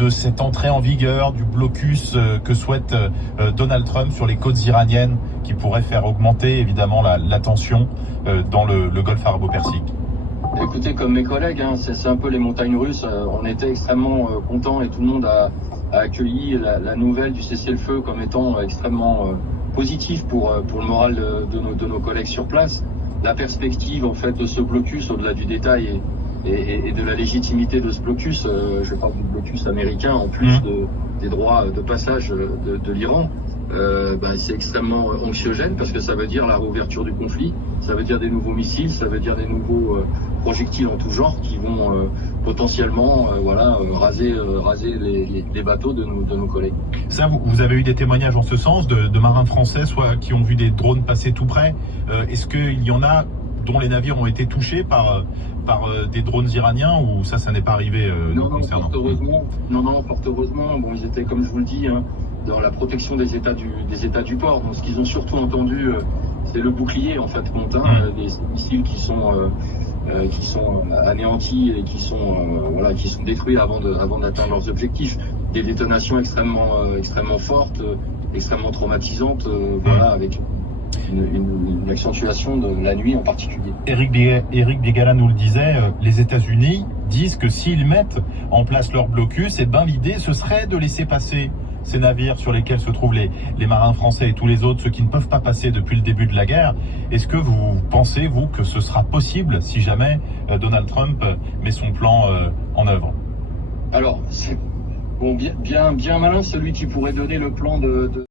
de cette entrée en vigueur du blocus que souhaite Donald Trump sur les côtes iraniennes, qui pourrait faire augmenter évidemment la tension dans le golfe arabo-persique? Écoutez, comme mes collègues, c'est un peu les montagnes russes. On était extrêmement contents et tout le monde a accueilli la nouvelle du cessez-le-feu comme étant extrêmement positif pour le moral de nos collègues sur place. La perspective en fait de ce blocus, au-delà du détail et de la légitimité de ce blocus, je parle du blocus américain en plus des droits de passage de l'Iran, c'est extrêmement anxiogène parce que ça veut dire la réouverture du conflit, ça veut dire des nouveaux missiles, ça veut dire des nouveaux projectiles en tout genre qui vont potentiellement raser les bateaux de nos collègues. Ça, vous avez eu des témoignages en ce sens de marins français, soit qui ont vu des drones passer tout près. Est-ce qu'il y en a dont les navires ont été touchés par des drones iraniens, ou ça n'est pas arrivé concernant? Fort heureusement. Bon, ils étaient, comme je vous le dis, dans la protection des états du port. Donc, ce qu'ils ont surtout entendu, c'est le bouclier en fait contre des missiles qui sont anéantis et qui sont détruits avant d'atteindre leurs objectifs. Des détonations extrêmement fortes, extrêmement traumatisantes, avec une accentuation de la nuit en particulier. Éric Bégala nous le disait, les États-Unis disent que s'ils mettent en place leur blocus, l'idée ce serait de laisser passer ces navires sur lesquels se trouvent les marins français et tous les autres, ceux qui ne peuvent pas passer depuis le début de la guerre. Est-ce que vous pensez, vous, que ce sera possible si jamais Donald Trump met son plan en œuvre? Alors, c'est bien malin celui qui pourrait donner le plan de